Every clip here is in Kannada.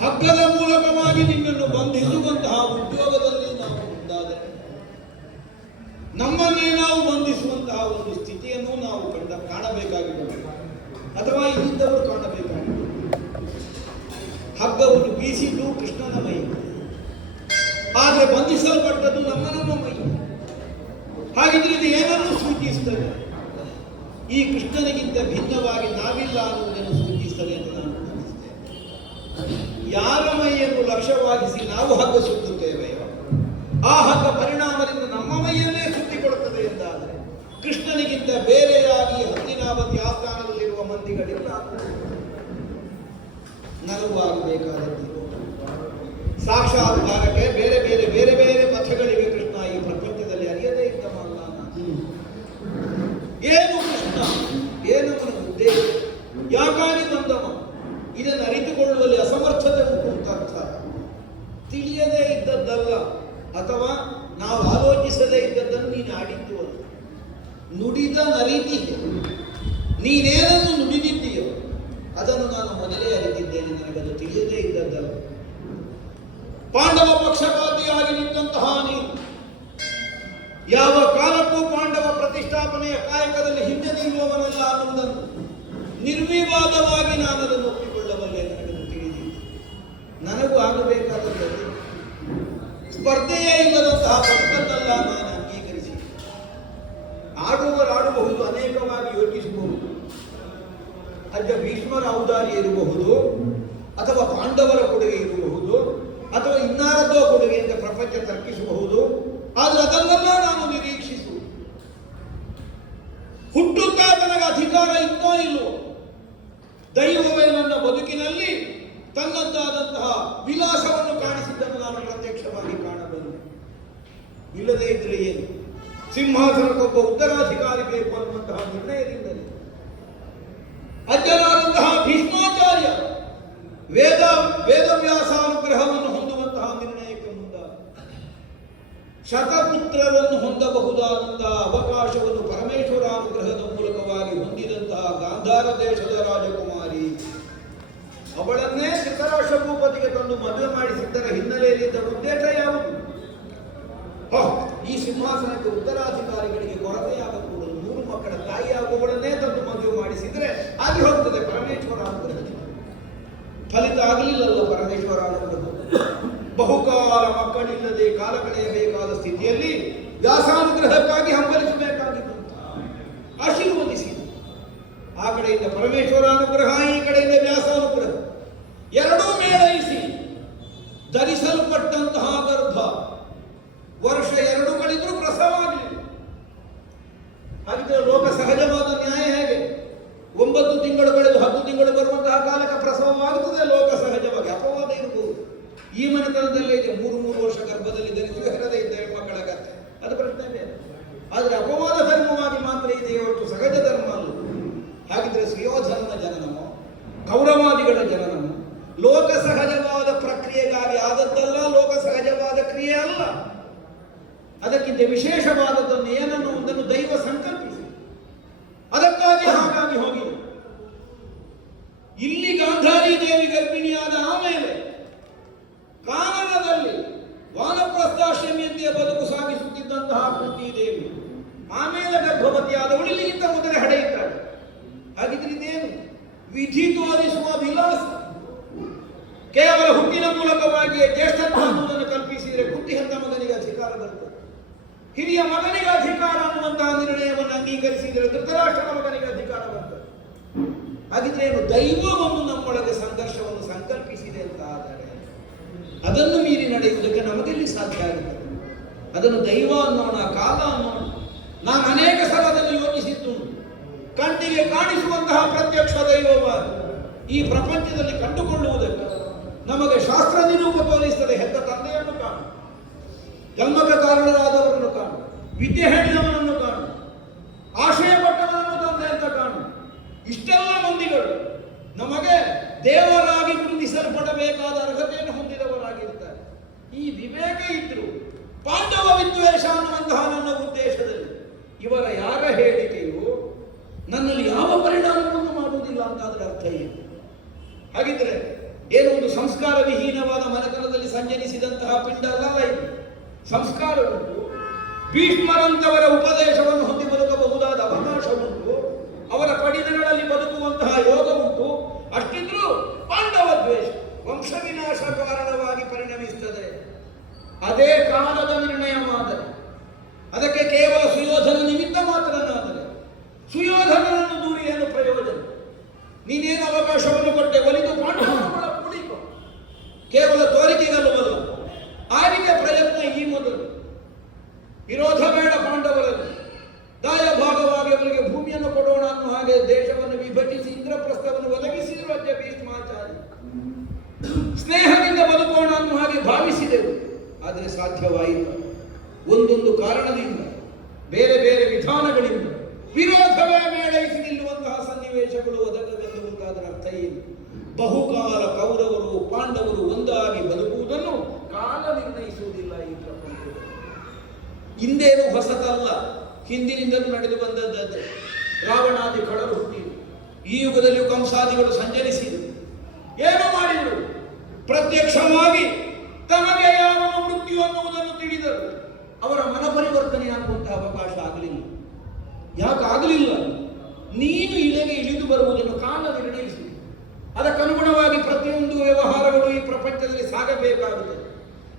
ಹಗ್ಗದ ಮೂಲಕವಾಗಿ ನಿನ್ನನ್ನು ಬಂಧಿಸುವಂತಹ ಉದ್ಯೋಗದಲ್ಲಿ ನಾವು ಮುಂದಾದರೆ ನಮ್ಮನ್ನೇ ನಾವು ಬಂಧಿಸುವಂತಹ ಒಂದು ಸ್ಥಿತಿಯನ್ನು ನಾವು ಕಾಣಬೇಕಾಗಿದೆ, ಅಥವಾ ಇಲ್ಲಿದ್ದವರು ಕಾಣಬೇಕಾಗಿದೆ. ಹಗ್ಗವನ್ನು ಬೀಸಿದ್ದು ಕೃಷ್ಣನ ಮೈ, ಆದರೆ ಬಂಧಿಸಲ್ಪಟ್ಟದ್ದು ನಮ್ಮ ಮೈ. ಹಾಗಿದ್ರೆ ಇದು ಏನನ್ನು ಸೂಚಿಸುತ್ತದೆ? ಈ ಕೃಷ್ಣನಿಗಿಂತ ಭಿನ್ನವಾಗಿ ನಾವಿಲ್ಲ ಅನ್ನುವುದನ್ನು ಸೂಚಿಸುತ್ತದೆ ಅಂತ ನಾನು ಭಾವಿಸ್ತೇನೆ. ಯಾರ ಮೈಯನ್ನು ಲಕ್ಷ್ಯವಾಗಿಸಿ ನಾವು ಹಗ್ಗ ಸುತ್ತುತ್ತೇವೆಯೋ ಆ ಹಗ್ಗ ಪರಿಣಾಮದಿಂದ ನಮ್ಮ ಮೈಯನ್ನೇ ಸುತ್ತಿಕೊಡುತ್ತದೆ ಎಂದಾದರೆ ಕೃಷ್ಣನಿಗಿಂತ ಬೇರೆಯಾಗಿ ಹತ್ತಿನಾವತಿ ಆಸ್ಥಾನದಲ್ಲಿರುವ ಮಂದಿಗಳಿಲ್ಲ. ನರವಾಗಬೇಕಾದದ್ದು ಸಾಕ್ಷಾತ್ ಭಾಗಕ್ಕೆ ಬೇರೆ ಬೇರೆ ಬೇರೆ ಬೇರೆ ಪಥಗಳಿವೆ. ಕೃಷ್ಣ ಈ ಪ್ರಪಂಚದಲ್ಲಿ ಅರಿಯದೇ ಇದ್ದ ಮಲ್ಲ. ಏನು ಕೃಷ್ಣ, ಏನವನ ಉದ್ದೇಶ, ಯಾಕಾಗಿ ಬಂದವ, ಇದನ್ನು ಅರಿತುಕೊಳ್ಳುವಲ್ಲಿ ಅಸಮರ್ಥತೆ ಉಂಟು ಅಂತ ಅರ್ಥ. ತಿಳಿಯದೇ ಇದ್ದದ್ದಲ್ಲ, ಅಥವಾ ನಾವು ಆಲೋಚಿಸದೇ ಇದ್ದದ್ದನ್ನು ನೀನು ಆಡಿದ್ದು ಅಲ್ಲ. ನುಡಿದ ನರೀತಿ, ನೀನೇನನ್ನು ನುಡಿದಿದ್ದೀಯೋ ಅದನ್ನು ನಾನು ಮೊದಲೇ ಅರಿತಿದ್ದೇನೆ, ನನಗದು ತಿಳಿಯದೇ ಇದ್ದದ್ದಲ್ಲ. ಪಾಂಡವ ಪಕ್ಷಪಾತಿಯಾಗಿ ನಿಂತಹ ನೀನು ಯಾವ ಕಾಲಕ್ಕೂ ಪಾಂಡವ ಪ್ರತಿಷ್ಠಾಪನೆಯ ಕಾಯಕದಲ್ಲಿ ಹಿಂದೆ ನಿಲ್ಲುವವನಲ್ಲ ಅನ್ನುವುದನ್ನು ನಿರ್ವಿವಾದವಾಗಿ ನಾನು ಅದನ್ನು ಒಪ್ಪಿಕೊಳ್ಳಬಲ್ಲೆ. ನನಗದು ತಿಳಿದಿದೆ. ನನಗೂ ಆಗಬೇಕಾದದ್ದು ಸ್ಪರ್ಧೆಯೇ ಇಲ್ಲದಂತಹ ಪದಕದ್ದಲ್ಲ ನಾನು ಅಂಗೀಕರಿಸಿ. ಆಡುವರಾಡಬಹುದು, ಅನೇಕವಾಗಿ ಯೋಚಿಸಬಹುದು. ಅಜ್ಜ ಭೀಷ್ಮರ ಔದಾರ್ಯ ಇರಬಹುದು, ಅಥವಾ ಪಾಂಡವರ ಕೊಡುಗೆ ಇರಬಹುದು, ಅಥವಾ ಇನ್ನಾರದ್ದೋ ಕೊಡುಗೆ ಅಂತ ಪ್ರಪಂಚ ತರ್ಕಿಸಬಹುದು. ಆದರೆ ಅದನ್ನೆಲ್ಲ ನಾನು ನಿರೀಕ್ಷಿಸು. ಹುಟ್ಟುತ್ತಾ ತನಗೆ ಅಧಿಕಾರ ಇತ್ತೋ ಇಲ್ಲವೋ, ದೈವವೇ ನನ್ನ ಬದುಕಿನಲ್ಲಿ ತನ್ನದ್ದಾದಂತಹ ವಿಲಾಸವನ್ನು ಕಾಣಿಸಿದ್ದನ್ನು ನಾನು ಪ್ರತ್ಯಕ್ಷವಾಗಿ ಕಾಣಬಲ್ಲೆ. ಇಲ್ಲದೇ ಇದ್ರೆ ಏನು, ಸಿಂಹಾಸನಕ್ಕೊಬ್ಬ ಉತ್ತರಾಧಿಕಾರಿ ಬೇಕು ಅನ್ನುವಂತಹ ನಿರ್ಣಯದಿಂದಲೇ ಅಜ್ಜನಾದಂತಹ ಭೀಷ್ಮಾಚಾರ್ಯ ವೇದವ್ಯಾಸಾನುಗ್ರಹವನ್ನು ಹೊಂದುವಂತಹ ನಿರ್ಣಯಕ್ಕೆ ಮುಂದಾದ. ಶತಪುತ್ರರನ್ನು ಹೊಂದಬಹುದಾದಂತಹ ಅವಕಾಶವನ್ನು ಪರಮೇಶ್ವರಾನುಗ್ರಹದ ಮೂಲಕವಾಗಿ ಹೊಂದಿದಂತಹ ಗಾಂಧಾರ ದೇಶದ ರಾಜಕುಮಾರಿ, ಅವಳನ್ನೇ ಧೃತರಾಷ್ಟ್ರ ಭೂಪತಿಗೆ ತಂದು ಮದುವೆ ಮಾಡಿಸಿದ್ದರ ಹಿನ್ನೆಲೆಯಲ್ಲಿದ್ದ ಉದ್ದೇಶ ಯಾವುದು? ಈ ಸಿಂಹಾಸನಕ್ಕೆ ಉತ್ತರಾಧಿಕಾರಿಗಳಿಗೆ ಕೊರತೆಯಾಗಕೂಡದು, 3 ಮಕ್ಕಳ ತಾಯಿಯಾಗುವವಳನ್ನೇ ತಂದು ಮದುವೆ ಮಾಡಿಸಿದ್ರೆ ಆಗಿ ಹೋಗ್ತದೆ ಪರಮೇಶ್ವರಾನುಗ್ರಹದಿಂದ. ಫಲಿತ ಆಗಲಿಲ್ಲಲ್ಲ ಪರಮೇಶ್ವರಾನುಗ್ರಹ. ಬಹುಕಾಲ ಮಕ್ಕಳಿಲ್ಲದೆ ಕಾಲ ಕಳೆಯಬೇಕಾದ ಸ್ಥಿತಿಯಲ್ಲಿ ವ್ಯಾಸಾನುಗ್ರಹಕ್ಕಾಗಿ ಹಂಬಲಿಸಬೇಕಾಗಿತ್ತು. ಆಶೀರ್ವದಿಸಿ ಆ ಕಡೆಯಿಂದ ಪರಮೇಶ್ವರಾನುಗ್ರಹ, ಈ ಕಡೆಯಿಂದ ವ್ಯಾಸಾನುಗ್ರಹ ಎರಡೂ ಮೇಳೈಸಿ ಧರಿಸಲ್ಪಟ್ಟಂತಹ ಗರ್ಭ ವರ್ಷ 2 ಕಳೆದರೂ ಪ್ರಸವ ಆಗಲಿಲ್ಲ. ಹಾಗಿದ್ರೆ ಲೋಕ ಸಹಜವಾದ ನ್ಯಾಯ ಹೇಗೆ? 9 ತಿಂಗಳು ಕಳೆದು 10 ತಿಂಗಳು ಬರುವಂತಹ ಕಾಲಕ್ಕೆ ಪ್ರಸವವಾಗುತ್ತದೆ ಲೋಕ ಸಹಜವಾಗಿ. ಅಪವಾದ ಇರಬಹುದು. ಈ ಮನೆತನದಲ್ಲೇ ಇದೆ 3 ವರ್ಷ ಗರ್ಭದಲ್ಲಿ ಧರಿಸಿ ಹೆರದೇ ಇದ್ದ ಹೆಣ್ಮಕ್ಕಳ ಕಥೆ, ಅದು ಪ್ರಶ್ನೆ ಬೇರೆ. ಆದರೆ ಅಪವಾದ ಧರ್ಮವಾಗಿ ಮಾತ್ರ ಇದೆ ಹೊರತು ಸಹಜ ಧರ್ಮ ಅಲ್ಲ. ಹಾಗಿದ್ರೆ ಸುಯೋಧನನ ಜನನಮೋ, ಕೌರವ ಸಹಜವಾದ ಪ್ರಕ್ರಿಯೆಗಾಗಿ ಆದದ್ದಲ್ಲ, ಲೋಕ ಸಹಜವಾದ ಕ್ರಿಯೆ ಅಲ್ಲ. ಅದಕ್ಕಿಂತ ವಿಶೇಷವಾದದ್ದನ್ನು ಏನನ್ನು ಒಂದನ್ನು ದೈವ ಸಂಕಲ್ಪಿಸಿ ಅದಕ್ಕಾಗಿ ಹಾಗಾಗಿ ಹೋಗಿದೆ. ಇಲ್ಲಿ ಗಾಂಧಾರಿ ದೇವಿ ಗರ್ಭಿಣಿಯಾದ ಆಮೇಲೆ ಕಾನನದಲ್ಲಿ ವಾನಪ್ರಸ್ಥಾಶ್ರಮಿಯಂತೆ ಬದುಕು ಸಾಗಿಸುತ್ತಿದ್ದಂತಹ ಕುಂತಿ ದೇವಿ ಆಮೇಲೆ ಗರ್ಭವತಿಯಾದವಳು ಇಲ್ಲಿಗಿಂತ ಮೊದಲೇ ಹಡೆಯುತ್ತಾಳೆ. ಹಾಗಿದ್ರೆ ಇದೇನು ವಿಧಿ ತೋರಿಸುವ ವಿಲಾಸ. ಕೇವಲ ಹುಟ್ಟಿನ ಮೂಲಕವಾಗಿಯೇ ಜ್ಯೇಷ್ಠತ್ವ ಅನ್ನುವುದನ್ನು ಕಲ್ಪಿಸಿದರೆ ಬುದ್ಧಿಹಂತ ಮಗನಿಗೆ ಅಧಿಕಾರ ಬರ್ತದೆ. ಹಿರಿಯ ಮಗನಿಗೆ ಅಧಿಕಾರ ಅನ್ನುವಂತಹ ನಿರ್ಣಯವನ್ನು ಅಂಗೀಕರಿಸಿದರೆ ಧೃತರಾಷ್ಟ್ರನ ಮಗನಿಗೆ ಅಧಿಕಾರ ಬರ್ತದೆ. ಹಾಗಿದ್ರೆ ಏನು ದೈವವನ್ನು ನಮ್ಮೊಳಗೆ ಸಂಘರ್ಷವನ್ನು ಸಂಕಲ್ಪಿಸಿದೆ ಅಂತ ಆದರೆ ಅದನ್ನು ಮೀರಿ ನಡೆಯುವುದಕ್ಕೆ ನಮಗೆಲ್ಲಿ ಸಾಧ್ಯ ಆಗುತ್ತದೆ? ಅದನ್ನು ದೈವ ಅನ್ನೋಣ, ಕಾಲ ಅನ್ನೋಣ. ನಾನು ಅನೇಕ ಸಲ ಅದನ್ನು ಯೋಚಿಸಿದ್ದು. ಕಣ್ಣಿಗೆ ಕಾಣಿಸುವಂತಹ ಪ್ರತ್ಯಕ್ಷ ದೈವವಾದ ಈ ಪ್ರಪಂಚದಲ್ಲಿ ಕಂಡುಕೊಳ್ಳುವುದಕ್ಕೆ ನಮಗೆ ಶಾಸ್ತ್ರ ನಿರೂಪ ತೋರಿಸ್ತದೆ. ಹೆತ್ತ ತಂದೆಯನ್ನು ಕಾಣು, ಜನ್ಮಕ್ಕೆ ಕಾರಣರಾದವರನ್ನು ಕಾಣು, ವಿದ್ಯೆ ಹೇಳಿದವನನ್ನು ಕಾಣು, ಆಶಯ ಪಟ್ಟವನನ್ನು ತಂದೆ ಅಂತ ಕಾಣು. ಇಷ್ಟೆಲ್ಲ ಮಂದಿಗಳು ನಮಗೆ ದೇವರಾಗಿ ಗುರುತಿಸಲ್ಪಡಬೇಕಾದ ಅರ್ಹತೆಯನ್ನು ಹೊಂದಿದವರಾಗಿರ್ತಾರೆ. ಈ ವಿವೇಕ ಇದ್ರು ಪಾಂಡವ ವಿದ್ವೇಷ ಅನ್ನುವಂತಹ ನನ್ನ ಉದ್ದೇಶದಲ್ಲಿ ಇವರ ಯಾರ ಹೇಳಿಕೆಯು ನನ್ನಲ್ಲಿ ಯಾವ ಪರಿಣಾಮವನ್ನು ಮಾಡುವುದಿಲ್ಲ ಅಂತ ಅದರ ಅರ್ಥ ಏನು? ಹಾಗಿದ್ರೆ ಏನು ಒಂದು ಸಂಸ್ಕಾರ ವಿಹೀನವಾದ ಮನೆತನದಲ್ಲಿ ಸಂಜನಿಸಿದಂತಹ ಪಿಂಡ ಅಲ್ಲ ಇದು. ಸಂಸ್ಕಾರ ಉಂಟು, ಭೀಷ್ಮರಂತವರ ಉಪದೇಶವನ್ನು ಹೊಂದಿ ಬದುಕಬಹುದಾದ ಅವಕಾಶ ಉಂಟು, ಅವರ ಕಡಿಮೆಗಳಲ್ಲಿ ಬದುಕುವಂತಹ ಯೋಗ ಉಂಟು. ಅಷ್ಟಿದ್ರೂ ಪಾಂಡವ ದ್ವೇಷ ವಂಶ ವಿನಾಶ ಕಾರಣವಾಗಿ ಪರಿಣಮಿಸುತ್ತದೆ. ಅದೇ ಕಾಲದ ನಿರ್ಣಯವಾದರೆ ಅದಕ್ಕೆ ಕೇವಲ ಸುಯೋಧನ ನಿಮಿತ್ತ ಮಾತ್ರನಾದರೆ ಸುಯೋಧನನನ್ನು ದೂರಿ ಏನು ಪ್ರಯೋಜನ? ನೀನೇನು ಅವಕಾಶವನ್ನು ಕೊಟ್ಟೆ? ಒಲಿದು ಪಾಂಡವರ ಕುಡಿಕೊ. ಕೇವಲ ತೋರಿಕೆಗಲ್ಲವಲ್ಲ, ಆರಿಗೆ ಪ್ರಯತ್ನ ಈ ಮೊದಲು. ವಿರೋಧ ಬೇಡ ಪಾಂಡವರಲ್ಲಿ, ದಾಯ ಭಾಗವಾಗಿ ಅವರಿಗೆ ಭೂಮಿಯನ್ನು ಕೊಡೋಣ ಅನ್ನೋ ಹಾಗೆ ದೇಶವನ್ನು ವಿಭಜಿಸಿ ಇಂದ್ರಪ್ರಸ್ಥವನ್ನು ಒದಗಿಸಿದ್ರು ಅಜ್ಜ ಭೀಷ್ಮಾಚಾರ್ಯ. ಸ್ನೇಹದಿಂದ ಬದುಕೋಣ ಅನ್ನೋ ಹಾಗೆ ಭಾವಿಸಿದೆವು, ಆದರೆ ಸಾಧ್ಯವಾಯಿತು. ಒಂದೊಂದು ಕಾರಣದಿಂದ, ಬೇರೆ ಬೇರೆ ವಿಧಾನಗಳಿಂದ ವಿರೋಧವೇ ಮೇಳೈಸಿ ನಿಲ್ಲುವಂತಹ ಸನ್ನಿವೇಶಗಳು ಒದಗವೆನ್ನುವುದಾದರ ಅರ್ಥ ಏನು? ಬಹುಕಾಲ ಕೌರವರು ಪಾಂಡವರು ಒಂದಾಗಿ ಬದುಕುವುದನ್ನು ಕಾಲ ನಿರ್ಣಯಿಸುವುದಿಲ್ಲ. ಈ ಪ್ರಪಂಚದಲ್ಲಿ ಹಿಂದೇನು ಹೊಸತಲ್ಲ, ಹಿಂದಿನಿಂದಲೂ ನಡೆದು ಬಂದದ್ದು. ರಾವಣಾದಿ ಕಳರು ಹುಟ್ಟಿದರು, ಈ ಯುಗದಲ್ಲಿಯೂ ಕಂಸಾದಿಗಳು ಸಂಚರಿಸಿದರು. ಏನು ಮಾಡಿದರು? ಪ್ರತ್ಯಕ್ಷವಾಗಿ ತಮಗೆ ಯಾವನು ಮೃತ್ಯು ಅನ್ನುವುದನ್ನು ತಿಳಿದರು. ಅವರ ಮನ ಪರಿವರ್ತನೆ ಆಗುವಂತಹ ಅವಕಾಶ ಆಗಲಿಲ್ಲ. ಯಾಕಾಗಲಿಲ್ಲ? ನೀನು ಇಳೆಗೆ ಇಳಿದು ಬರುವುದನ್ನು ಕಾಲ ನಿರ್ಣಯಿಸಿ ಅದಕ್ಕನುಗುಣವಾಗಿ ಪ್ರತಿಯೊಂದು ವ್ಯವಹಾರಗಳು ಈ ಪ್ರಪಂಚದಲ್ಲಿ ಸಾಗಬೇಕಾಗುತ್ತದೆ.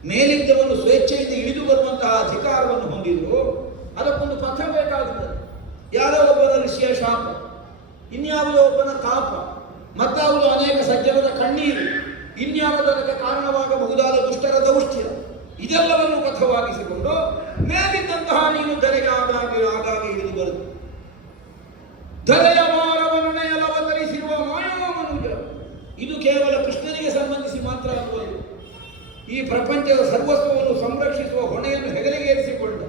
ಮೇಲಿದ್ದವನ್ನು ಸ್ವೇಚ್ಛೆಯಿಂದ ಇಳಿದು ಬರುವಂತಹ ಅಧಿಕಾರವನ್ನು ಹೊಂದಿದ್ರು, ಅದಕ್ಕೊಂದು ಪಥ ಬೇಕಾಗುತ್ತದೆ. ಯಾರೋ ಒಬ್ಬನ ಋಷಿಯ ಶಾಪ, ಇನ್ಯಾವುದೋ ಒಬ್ಬನ ತಾಪ, ಮತ್ತಾವುದೋ ಅನೇಕ ಸಜ್ಜನರ ಕಣ್ಣೀರು, ಇನ್ಯಾವುದೋ ಅದಕ್ಕೆ ಕಾರಣವಾಗಬಹುದಾದ ದುಷ್ಟರ ದೌಷ್ಟ್ಯ, ಇದೆಲ್ಲವನ್ನು ಪಥವಾಗಿಸಿಕೊಂಡು ಮೇಲಿದ್ದಂತಹ ನೀನು ಧರೆಗೆ ಆಗಾಗ್ಗೆ ಇಳಿದು ಬರುತ್ತದೆ. ಧರೆಯ ಭಾರವನ್ನು ನೆಲವತರಿಸಿರುವ ಮಾಯವ ಮನುಜ, ಇದು ಕೇವಲ ಕೃಷ್ಣನಿಗೆ ಸಂಬಂಧಿಸಿ ಮಾತ್ರ ಅಲ್ಲವಲ್ಲ. ಈ ಪ್ರಪಂಚದ ಸರ್ವಸ್ವವನ್ನು ಸಂರಕ್ಷಿಸುವ ಹೊಣೆಯನ್ನು ಹೆಗಲಿಗೇರಿಸಿಕೊಂಡ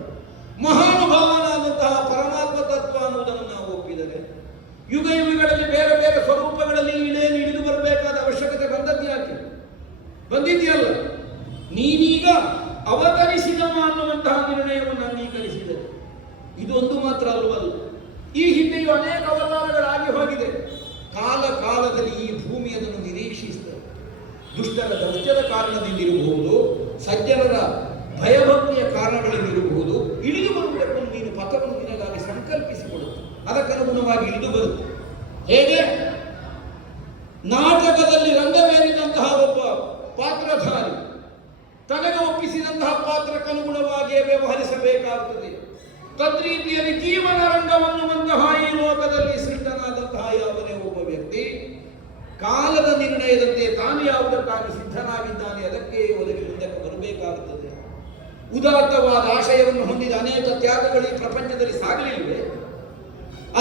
ಮಹಾನುಭಾವನಾದಂತಹ ಪರಮಾತ್ಮ ತತ್ವ ಅನ್ನುವುದನ್ನು ನಾವು ಒಪ್ಪಿದರೆ ಯುಗ ಯುಗಗಳಲ್ಲಿ ಬೇರೆ ಬೇರೆ ಸ್ವರೂಪಗಳಲ್ಲಿ ಇಳಿದು ಬರಬೇಕಾದ ಅವಶ್ಯಕತೆ ಬಂದದ್ಯಾಕೆ? ಬಂದಿದೆಯಲ್ಲ. ನೀನೀಗ ಅವತರಿಸಿದವ ಅನ್ನುವಂತಹ ನಿರ್ಣಯವನ್ನು ಅಂಗೀಕರಿಸಿದರೆ ಇದು ಒಂದು ಮಾತ್ರ ಅಲ್ಲವಲ್ಲ. ಈ ಹಿಂದೆಯೂ ಅನೇಕ ಅವತಾರಗಳಾಗಿ ಹೋಗಿದೆ. ಕಾಲ ಕಾಲದಲ್ಲಿ ಈ ಭೂಮಿ ಅದನ್ನು ನಿರೀಕ್ಷಿಸುತ್ತದೆ. ದುಷ್ಟರ ದೌಷ್ಟ್ಯದ ಕಾರಣದಿಂದಿರಬಹುದು, ಸಜ್ಜನರ ಭಯಭಕ್ತಿಯ ಕಾರಣಗಳಿಂದಿರಬಹುದು. ಇಳಿದು ಬರುವುದಕ್ಕೊಂದು ನೀನು ಪಥವನ್ನು ನಿನಗಾಗಿ ಸಂಕಲ್ಪಿಸಿಕೊಳ್ಳುತ್ತೆ, ಅದಕ್ಕನುಗುಣವಾಗಿ ಇಳಿದು ಬರುತ್ತೆ. ಹೇಗೆ ನಾಟಕದಲ್ಲಿ ರಂಗವೇರಿದಂತಹ ಒಬ್ಬ ಪಾತ್ರಧಾರಿ ತನಗೆ ಒಪ್ಪಿಸಿದಂತಹ ಪಾತ್ರಕ್ಕನುಗುಣವಾಗಿಯೇ ವ್ಯವಹರಿಸಬೇಕಾಗುತ್ತದೆ. ತದ್ರೀತಿಯಲ್ಲಿ ಜೀವನ ರಂಗವನ್ನುವಂತಹ ಈ ಲೋಕದಲ್ಲಿ ಸೃಷ್ಟನಾದಂತಹ ಯಾವನೇ ಒಬ್ಬ ವ್ಯಕ್ತಿ ಕಾಲದ ನಿರ್ಣಯದಂತೆ ತಾನು ಯಾವುದಕ್ಕಾಗಿ ಸಿದ್ಧನಾಗಿದ್ದಾನೆ ಅದಕ್ಕೆ ಒದಗಿ ಮುಂದಕ್ಕೆ ಬರಬೇಕಾಗುತ್ತದೆ. ಉದಾತ್ತವಾದ ಆಶಯವನ್ನು ಹೊಂದಿದ ಅನೇಕ ತ್ಯಾಗಗಳು ಈ ಪ್ರಪಂಚದಲ್ಲಿ ಸಾಗಲಿಲ್ವೇ?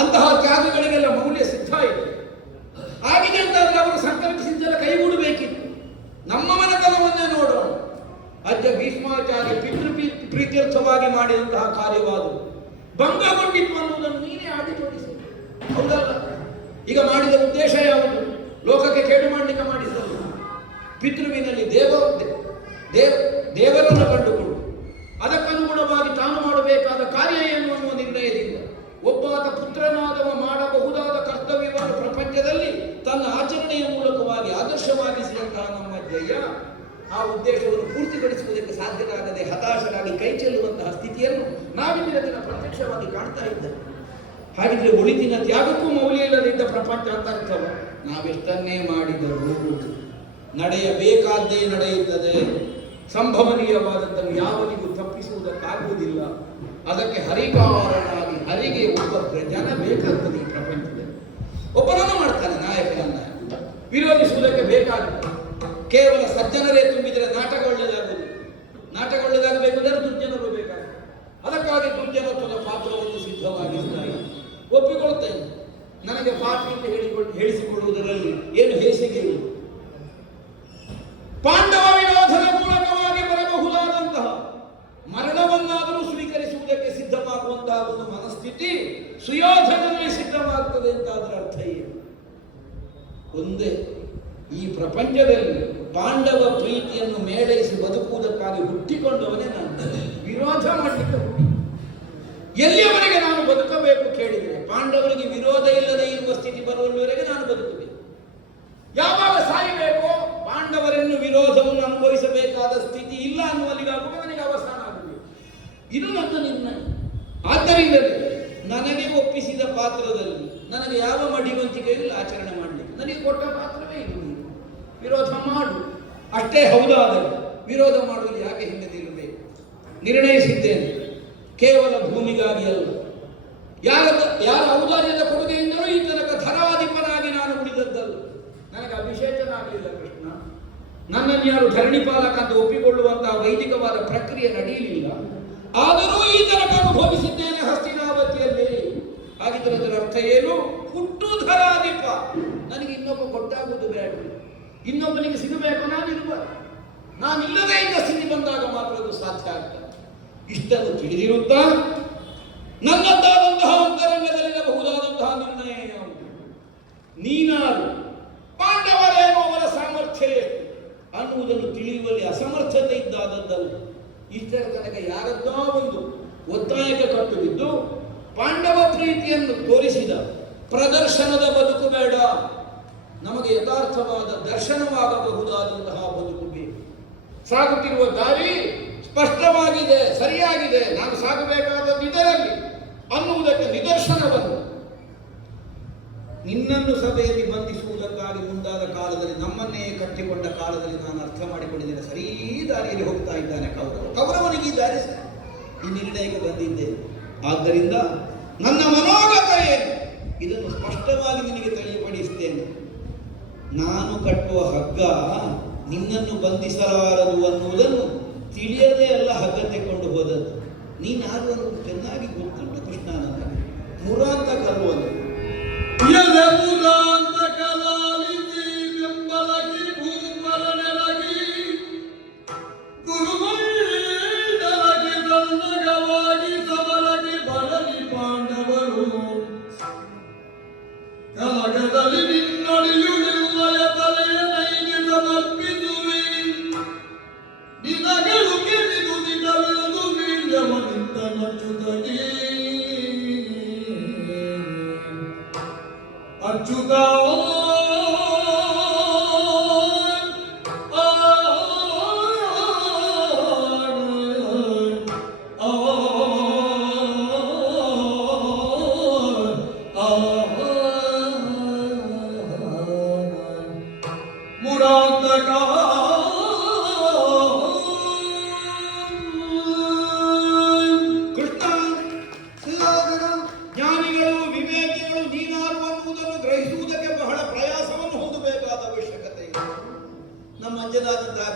ಅಂತಹ ತ್ಯಾಗಗಳಿಗೆಲ್ಲ ಮೌಲ್ಯ ಸಿದ್ಧ ಇದೆ. ಆಗಿದೆ ಅಂತಾದ್ರೆ ಅವರು ಸಂಕಲ್ಪಿಸಿದ್ದೆಲ್ಲ ಕೈಗೂಡಬೇಕಿತ್ತು. ನಮ್ಮ ಮನೆತನವನ್ನೇ ನೋಡೋಣ. ಅಜ್ಜ ಭೀಷ್ಮಾಚಾರ್ಯ ಪ್ರೀತ್ಯರ್ಥವಾಗಿ ಮಾಡಿದಂತಹ ಕಾರ್ಯವಾದವು ಭಂಗಗೊಂಡಿತ್ತು ಅನ್ನುವುದನ್ನು ನೀನೇ ಆಡಿ ತೋರಿಸಿ. ಹೌದಲ್ಲ? ಈಗ ಮಾಡಿದ ಉದ್ದೇಶ ಯಾವುದು? ಲೋಕಕ್ಕೆ ಕೇಡು ಮಾಡಲಿಕ್ಕೆ ಮಾಡಿಸಲ್ಲ. ಪಿತೃವಿನಲ್ಲಿ ದೇವರನ್ನು ಕಂಡುಕೊಂಡು ಅದಕ್ಕನುಗುಣವಾಗಿ ತಾನು ಮಾಡಬೇಕಾದ ಕಾರ್ಯ ಏನು ಅನ್ನುವ ನಿರ್ಣಯದಿಂದ ಒಬ್ಬಾತ ಪುತ್ರನಾದವ ಮಾಡಬಹುದಾದ ಕರ್ತವ್ಯವನ್ನು ಪ್ರಪಂಚದಲ್ಲಿ ತನ್ನ ಆಚರಣೆಯ ಮೂಲಕವಾಗಿ ಆದರ್ಶವಾಗಿಸಿದಂತಹ ನಮ್ಮ ಜಯ ಆ ಉದ್ದೇಶವನ್ನು ಪೂರ್ತಿಗೊಳಿಸುವುದಕ್ಕೆ ಸಾಧ್ಯವಾಗದೆ ಹತಾಶರಾಗಿ ಕೈ ಚೆಲ್ಲುವಂತಹ ಸ್ಥಿತಿಯನ್ನು ನಾವಿಂದಿನ ದಿನ ಪ್ರತ್ಯಕ್ಷವಾಗಿ ಕಾಣ್ತಾ ಇದ್ದೇವೆ. ಹಾಗಿದ್ರೆ ಒಳಿತಿನ ತ್ಯಾಗಕ್ಕೂ ಮೌಲ್ಯ ಇಲ್ಲದಿದ್ದ ಪ್ರಪಂಚ ಅಂತ ಅರ್ಥವ. ನಾವೆಷ್ಟನ್ನೇ ಮಾಡಿದರೂ ನಡೆಯಬೇಕಾದ್ದೇ ನಡೆಯುತ್ತದೆ. ಸಂಭವನೀಯವಾದದ್ದನ್ನು ಯಾವನಿಗೂ ತಪ್ಪಿಸುವುದಕ್ಕಾಗುವುದಿಲ್ಲ. ಅದಕ್ಕೆ ಹರಿಕಾರನಾಗಿ ಹರಿಗೆ ಒಬ್ಬ ಜನ ಬೇಕಾಗ್ತದೆ. ಈ ಪ್ರಪಂಚದಲ್ಲಿ ಒಬ್ಬನನ್ನು ಮಾಡ್ತಾನೆ ನಾಯಕನನ್ನ, ವಿರೋಧಿಸುವುದಕ್ಕೆ ಬೇಕಾಗುತ್ತೆ. ಕೇವಲ ಸಜ್ಜನರೇ ತುಂಬಿದರೆ ನಾಟಕ ಒಳ್ಳೆಯದಾಗುವುದು. ನಾಟಕ ಒಳ್ಳೆಯದಾಗಬೇಕಾದರೆ ದುರ್ಜನರು ಬೇಕಾಗುತ್ತೆ. ಅದಕ್ಕಾಗಿ ದುರ್ಜನತ್ವದ ಪಾತ್ರವನ್ನು ಸಿದ್ಧವಾಗಿರ್ತಾರೆ. ಒಪ್ಪಿಕೊಳ್ತೇನೆ, ನನಗೆ ಪಾತ್ರ ಅಂತ ಹೇಳಿಸಿಕೊಳ್ಳುವುದರಲ್ಲಿ ಏನು ಹೇಸಿಗೆ ಇಲ್ಲ. ಪಾಂಡವ ವಿರೋಧದ ಮೂಲಕವಾಗಿ ಬರಬಹುದಾದಂತಹ ಮರಣವನ್ನಾದರೂ ಸ್ವೀಕರಿಸುವುದಕ್ಕೆ ಸಿದ್ಧವಾಗುವಂತಹ ಒಂದು ಮನಸ್ಥಿತಿ ಸುಯೋಧನಲ್ಲಿ ಸಿದ್ಧವಾಗ್ತದೆ ಅಂತ ಅದರ ಅರ್ಥ ಏನು? ಒಂದೇ, ಈ ಪ್ರಪಂಚದಲ್ಲಿ ಪಾಂಡವ ಪ್ರೀತಿಯನ್ನು ಮೇಳೈಸಿ ಬದುಕುವುದಕ್ಕಾಗಿ ಹುಟ್ಟಿಕೊಂಡವನೇ ನಾನು. ವಿರೋಧ ಮಾಡಲಿಕ್ಕೆ ಹುಟ್ಟಿ ಎಲ್ಲಿಯವರೆಗೆ ನಾನು ಬದುಕಬೇಕು ಕೇಳಿದರೆ ಪಾಂಡವರಿಗೆ ವಿರೋಧ ಇಲ್ಲದೆ ಇರುವ ಸ್ಥಿತಿ ಬರುವವರೆಗೆ ನಾನು ಬದುಕಬೇಕು. ಯಾವಾಗ ಸಾಯಬೇಕೋ ಪಾಂಡವರನ್ನು ವಿರೋಧವನ್ನು ಅನುಭವಿಸಬೇಕಾದ ಸ್ಥಿತಿ ಇಲ್ಲ ಅನ್ನುವಲ್ಲಿಗಾಗುವ ನನಗೆ ಅವಸಾನ ಆಗಬೇಕು. ಇದು ನನ್ನ ನಿರ್ಣಯ. ಆದ್ದರಿಂದಲೇ ನನಗೆ ಒಪ್ಪಿಸಿದ ಪಾತ್ರದಲ್ಲಿ ನನಗೆ ಯಾವ ಮಡಿವಂತಿಕೆಯೂ ಆಚರಣೆ ಮಾಡಲಿಕ್ಕೆ ನನಗೆ ಕೊಟ್ಟ ಪಾತ್ರವೇ ಇದು. ವಿರೋಧ ಮಾಡು, ಅಷ್ಟೇ ಹೌದಾದರೆ ವಿರೋಧ ಮಾಡುವಲ್ಲಿ ಯಾಕೆ ಹಿಂದೆ ನಿಲ್ಲಬೇಕು? ನಿರ್ಣಯಿಸಿದ್ದೇನೆ, ಕೇವಲ ಭೂಮಿಗಾಗಿ ಅಲ್ಲ. ಯಾರ ಔದಾರ್ಯದ ಕೊಡುಗೆಯಿಂದಲೂ ಈ ತನಕ ಧರಾಧಿಪನಾಗಿ ನಾನು ಉಳಿದದ್ದಲ್ಲ. ನನಗೆ ಅಭಿಷೇಚನ ಆಗಲಿಲ್ಲ ಕೃಷ್ಣ. ನನ್ನನ್ನು ಯಾರು ಧರಣಿ ಪಾಲಕ ಅಂತ ಒಪ್ಪಿಕೊಳ್ಳುವಂತಹ ವೈದಿಕವಾದ ಪ್ರಕ್ರಿಯೆ ನಡೆಯಲಿಲ್ಲ. ಆದರೂ ಈ ತನಕ ಅನುಭವಿಸಿದ್ದೇನೆ ಹಸ್ತಿನಾವತಿಯಲ್ಲಿ. ಹಾಗಿದ್ರೆ ಅದರ ಅರ್ಥ ಏನು? ಹುಟ್ಟು ಧರಾಧಿಪ. ನನಗೆ ಇನ್ನೊಬ್ಬ ಕೊಟ್ಟಾಗುವುದು ಬೇಡ, ಇನ್ನೊಬ್ಬನಿಗೆ ಸಿಗಬೇಕು. ನಾನಿಲ್ಲದೆ ಇದ್ದ ಸ್ಥಿತಿ ಬಂದಾಗ ಮಾತ್ರ ಅದು ಸಾಧ್ಯ ಆಗ್ತದೆ. ಇಷ್ಟನ್ನು ತಿಳಿದಿರುತ್ತಾ ನನ್ನದ್ದಾದಂತಹ ಅಂತರಂಗದಲ್ಲಿರಬಹುದಾದಂತಹ ನಿರ್ಣಯ ಯಾವುದು? ನೀನಾರು ಪಾಂಡವರೇನೋ ಅವರ ಸಾಮರ್ಥ್ಯ ಎಷ್ಟು ಅನ್ನುವುದನ್ನು ತಿಳಿಯುವಲ್ಲಿ ಅಸಮರ್ಥತೆ ಇದ್ದಾದದ್ದಲ್ಲ. ಇಷ್ಟರ ತನಕ ಯಾರದ್ದೋ ಒಂದು ಒತ್ತಾಯಕ್ಕೆ ಕಟ್ಟು ಬಿದ್ದು ಪಾಂಡವ ಪ್ರೀತಿಯನ್ನು ತೋರಿಸಿದ ಪ್ರದರ್ಶನದ ಬದುಕು ಬೇಡ. ನಮಗೆ ಯಥಾರ್ಥವಾದ ದರ್ಶನವಾಗಬಹುದಾದಂತಹ ಬದುಕು ಬೇಕು. ಸಾಗುತ್ತಿರುವ ದಾರಿ ಸ್ಪಷ್ಟವಾಗಿದೆ, ಸರಿಯಾಗಿದೆ, ನಾನು ಸಾಗಬೇಕಾದದ್ದು ಇದರಲ್ಲಿ ಅನ್ನುವುದಕ್ಕೆ ನಿದರ್ಶನವನ್ನು ನಿನ್ನನ್ನು ಸಭೆಯಲ್ಲಿ ಬಂಧಿಸುವುದಕ್ಕಾಗಿ ಮುಂದಾದ ಕಾಲದಲ್ಲಿ, ನಮ್ಮನ್ನೇ ಕಟ್ಟಿಕೊಂಡ ಕಾಲದಲ್ಲಿ ನಾನು ಅರ್ಥ ಮಾಡಿಕೊಂಡಿದ್ದೇನೆ. ಸರಿ ದಾರಿಯಲ್ಲಿ ಹೋಗ್ತಾ ಇದ್ದಾನೆ ಕೌರವನಿಗೆ ಈ ದಾರಿ ಸರಿ. ಈ ನಿರ್ಣಯಕ್ಕೆ ಬಂದಿದ್ದೇನೆ. ಆದ್ದರಿಂದ ನನ್ನ ಮನೋಗತ ಏನು ಇದನ್ನು ಸ್ಪಷ್ಟವಾಗಿ ನಿನಗೆ ತಿಳಿಯಪಡಿಸ್ತೇನೆ. ನಾನು ಕಟ್ಟುವ ಹಗ್ಗ ನಿನ್ನನ್ನು ಬಂಧಿಸಲಾರದು ಅನ್ನುವುದನ್ನು ತಿಳಿಯದೇ ಅಲ್ಲ ಹಗ್ಗ ತೆಕ್ಕೊಂಡು ಹೋದದ್ದು. ನೀನಾರು ಅನ್ನೋದು ಚೆನ್ನಾಗಿ ಗೊತ್ತುಂಟು ಕೃಷ್ಣ. ನನಗೆ ಮುರಾಂತ ಕರುವುದು ಕಲಗದಲ್ಲಿ ನಿನ್ನೊಡೆಯುಳಿಲ್ಲಯ ತಲೆಯ ನೈಗೆ ಸಮರ್ಪಿಸುವೆ. ನಿನಗಳು ಕೆಳಿದು ನಿಗವಿರುವುದು ವೀರ್ಯವನಿಂದ ನಚ್ಚುತಗೆ. ಅಚ್ಯುತ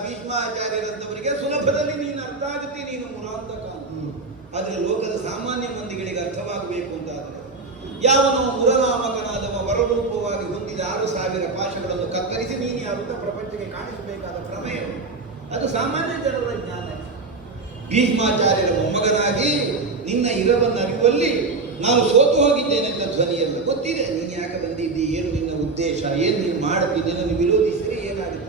ಭೀಷ್ಮಾಚಾರ್ಯರಂತವರಿಗೆ ಸುಲಭದಲ್ಲಿ ನೀನು ಅರ್ಥ ಆಗುತ್ತೆ. ನೀನು ಮುರಾಂತಕ. ಆದರೆ ಲೋಕದ ಸಾಮಾನ್ಯ ಮಂದಿಗಳಿಗೆ ಅರ್ಥವಾಗಬೇಕು ಅಂತಾದರೆ ಯಾವನೋ ಮುರನಾಮಕನಾದವ ವರರೂಪವಾಗಿ ಹೊಂದಿದ 6,000 ಪಾಶಗಳನ್ನು ಕತ್ತರಿಸಿ ನೀನು ಯಾವತ್ತ ಪ್ರಪಂಚಕ್ಕೆ ಕಾಣಿಸಬೇಕಾದ ಪ್ರಮೇಯ ಅದು ಸಾಮಾನ್ಯ ಜನರ ಜ್ಞಾನ. ಭೀಷ್ಮಾಚಾರ್ಯರ ಮೊಮ್ಮಗನಾಗಿ ನಿನ್ನ ಇರವನ್ನು ಅರಿಯುವಲ್ಲಿ ನಾನು ಸೋತು ಹೋಗಿದ್ದೇನೆ ಅಂತ ಧ್ವನಿಯಲ್ಲ. ಗೊತ್ತಿದೆ ನೀನು ಯಾಕೆ ಬಂದಿದ್ದಿ, ಏನು ನಿನ್ನ ಉದ್ದೇಶ, ಏನು ನೀನು ಮಾಡುತ್ತಿದ್ದೆ, ನನ್ನ ವಿರೋಧಿಸಿದರೆ ಏನಾಗುತ್ತದೆ.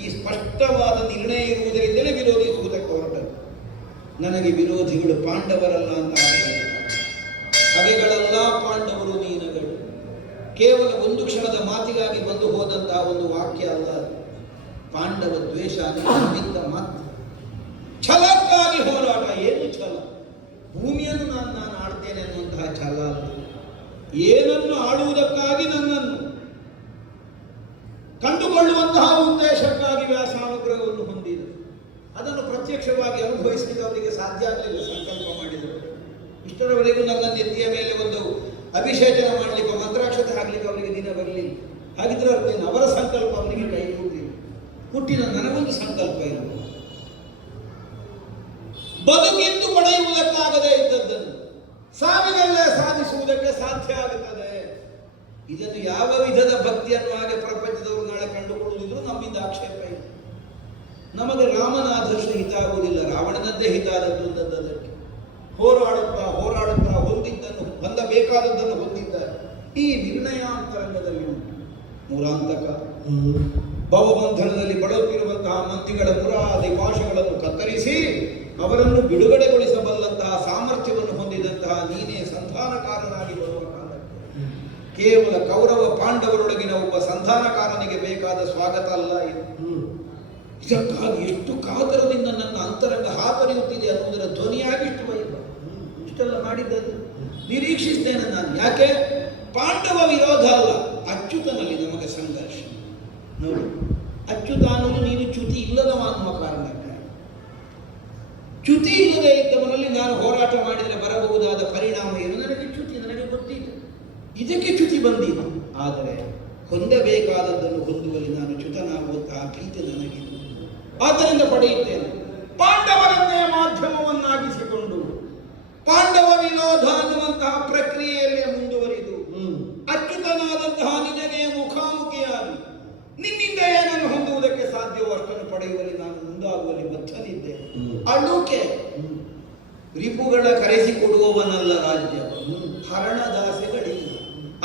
ಈ ಸ್ಪಷ್ಟವಾದ ನಿರ್ಣಯ ಇರುವುದರಿಂದಲೇ ವಿರೋಧಿಸುವುದಕ್ಕೆ ಹೊರಟರು. ನನಗೆ ವಿರೋಧಿಗಳು ಪಾಂಡವರಲ್ಲ ಅಂತ ಕವಿಗಳಲ್ಲ ಪಾಂಡವರು ನೀನಗಳು. ಕೇವಲ ಒಂದು ಕ್ಷಣದ ಮಾತಿಗಾಗಿ ಬಂದು ಹೋದಂತಹ ಒಂದು ವಾಕ್ಯ ಅಲ್ಲ. ಪಾಂಡವ ದ್ವೇಷ ನಿಮ್ಮಿಂದ ಮಾತ್ರ. ಛಲಕ್ಕಾಗಿ ಹೋರಾಟ. ಏನು ಛಲ? ಭೂಮಿಯನ್ನು ನಾನು ಆಳ್ತೇನೆ ಅನ್ನುವಂತಹ ಛಲ ಅಲ್ಲ. ಏನನ್ನು ಆಳುವುದಕ್ಕಾಗಿ ನನ್ನನ್ನು ಕಂಡುಕೊಳ್ಳುವಂತಹ ಉದ್ದೇಶಕ್ಕಾಗಿ ವ್ಯಾಸಾನುಗ್ರಹವನ್ನು ಹೊಂದಿದೆ. ಅದನ್ನು ಪ್ರತ್ಯಕ್ಷವಾಗಿ ಅನುಭವಿಸಲಿಕ್ಕೆ ಅವರಿಗೆ ಸಾಧ್ಯ ಆಗಲಿಲ್ಲ. ಸಂಕಲ್ಪ ಮಾಡಿದರು. ಇಷ್ಟರವರೆಗೂ ನನ್ನ ನೆತ್ತಿಯ ಮೇಲೆ ಒಂದು ಅಭಿಷೇಚನ ಮಾಡಲಿಕ್ಕೆ, ಮಂತ್ರಾಕ್ಷತೆ ಹಾಕಲಿಕ್ಕೆ ಅವರಿಗೆ ದಿನ ಬರಲಿಲ್ಲ. ಹಾಗಿದ್ರೆ ಅರ್ಥೇನು? ಅವರ ಸಂಕಲ್ಪ ಅವರಿಗೆ ಕೈ ಹುಟ್ಟಿಲ್ಲ. ಹುಟ್ಟಿನ ನನಗೊಂದು ಸಂಕಲ್ಪ ಇಲ್ಲ. ಬದುಕಿದ್ದು ಪಡೆಯುವುದಕ್ಕಾಗದೇ ಇದ್ದದ್ದನ್ನು ಸಾವಿನಲ್ಲೇ ಸಾಧಿಸುವುದಕ್ಕೆ ಸಾಧ್ಯ ಆಗುತ್ತದೆ. ಇದನ್ನು ಯಾವ ವಿಧದ ಭಕ್ತಿಯನ್ನು ಹಾಗೆ ಪ್ರಪಂಚದವರು ನಾಳೆ ಕಂಡುಕೊಳ್ಳುವುದಿದ್ರು ನಮ್ಮಿಂದ ಆಕ್ಷೇಪ ಇಲ್ಲ. ನಮಗೆ ರಾಮನ ಆದರ್ಶ ಹಿತ ಆಗುವುದಿಲ್ಲ, ರಾವಣನದ್ದೇ ಹಿತ ಆದದ್ದು ಅದಕ್ಕೆ. ಹೋರಾಡುತ್ತಾ ಹೋರಾಡುತ್ತಾ ಹೊಂದಬೇಕಾದದ್ದನ್ನು ಹೊಂದಿದ್ದಾರೆ. ಈ ನಿರ್ಣಯಾಂತರಂಗದಲ್ಲಿ ಉಂಟು ಮೂರಾಂತಕ. ಭವಬಂಧನದಲ್ಲಿ ಬಳಲುತ್ತಿರುವಂತಹ ಮಂದಿಗಳ ಮುರಾದಿ ಪಾಶಗಳನ್ನು ಕತ್ತರಿಸಿ ಅವರನ್ನು ಬಿಡುಗಡೆಗೊಳಿಸಬಲ್ಲಂತಹ ಸಾಮರ್ಥ್ಯವನ್ನು ಹೊಂದಿದಂತಹ ನೀನೇ ಸಂಧಾನಕಾರನಾಗಿ ಬರುವ ಕಾಲಕ್ಕೆ ಕೇವಲ ಕೌರವ ಪಾಂಡವರೊಳಗಿನ ಒಬ್ಬ ಸಂಧಾನಕಾರನಿಗೆ ಬೇಕಾದ ಸ್ವಾಗತ ಅಲ್ಲ ಇದು. ಇದಕ್ಕಾಗಿ ಎಷ್ಟು ಕಾತರದಿಂದ ನನ್ನ ಅಂತರಂಗ ಹಾತರಿಯುತ್ತಿದೆ ಅನ್ನುವುದರ ಧ್ವನಿಯಾಗಿ ಇಷ್ಟು ವೈಭವ ಇಷ್ಟೆಲ್ಲ ಮಾಡಿದ್ದದು ನಿರೀಕ್ಷಿಸ್ತೇನೆ ನಾನು. ಯಾಕೆ? ಪಾಂಡವ ವಿರೋಧ ಅಲ್ಲ, ಅಚ್ಯುತನಲ್ಲಿ ನಮಗೆ ಸಂಘರ್ಷ. ನೋಡಿ, ಅಚ್ಯುತ ಅನ್ನೋದು ನೀನು ಚ್ಯುತಿ ಇಲ್ಲದವ ಅನ್ನುವ ಕಾರಣಕ್ಕೆ. ಚ್ಯುತಿ ಇಲ್ಲದೆ ಇದ್ದವನಲ್ಲಿ ನಾನು ಹೋರಾಟ ಮಾಡಿದರೆ ಬರಬಹುದಾದ ಪರಿಣಾಮ ಏನು? ನನಗೆ ಚ್ಯುತಿ, ನನಗೆ ಗೊತ್ತಿದೆ. ಇದಕ್ಕೆ ಚ್ಯುತಿ ಬಂದಿದೆ. ಆದರೆ ಹೊಂದಬೇಕಾದದ್ದನ್ನು ಹೊಂದುವಲ್ಲಿ ನಾನು ಚ್ಯುತನಾಗುವಂತಹ ಪ್ರೀತಿ ನನಗಿದೆ. ಆದ್ದರಿಂದ ಪಡೆಯುತ್ತೇನೆ. ಪಾಂಡವರನ್ನೇ ಮಾಧ್ಯಮವನ್ನಾಗಿಸಿಕೊಂಡು ಪಾಂಡವ ವಿರೋಧ ಅನ್ನುವಂತಹ ಪ್ರಕ್ರಿಯೆಯಲ್ಲಿ ಮುಂದುವರಿದು ಅಚ್ಯುತನಾದಂತಹ ನಿನಗೆ ಮುಖಾಮುಖಿಯಾಗಿ ನಿನ್ನಿಂದ ಏನನ್ನು ಹೊಂದುವುದಕ್ಕೆ ಸಾಧ್ಯವೋ ಅಷ್ಟನ್ನು ಪಡೆಯುವಲ್ಲಿ ನಾನು ಮುಂದಾಗುವಲ್ಲಿ ಬದ್ಧನಿದ್ದೆ. ಅಳುಕೆ ರಿಪುಗಳ ಕರೆಸಿಕೊಡುವವನಲ್ಲ ರಾಜ್ಯ, ಹರಣದಾಸೆಗಳಿಲ್ಲ.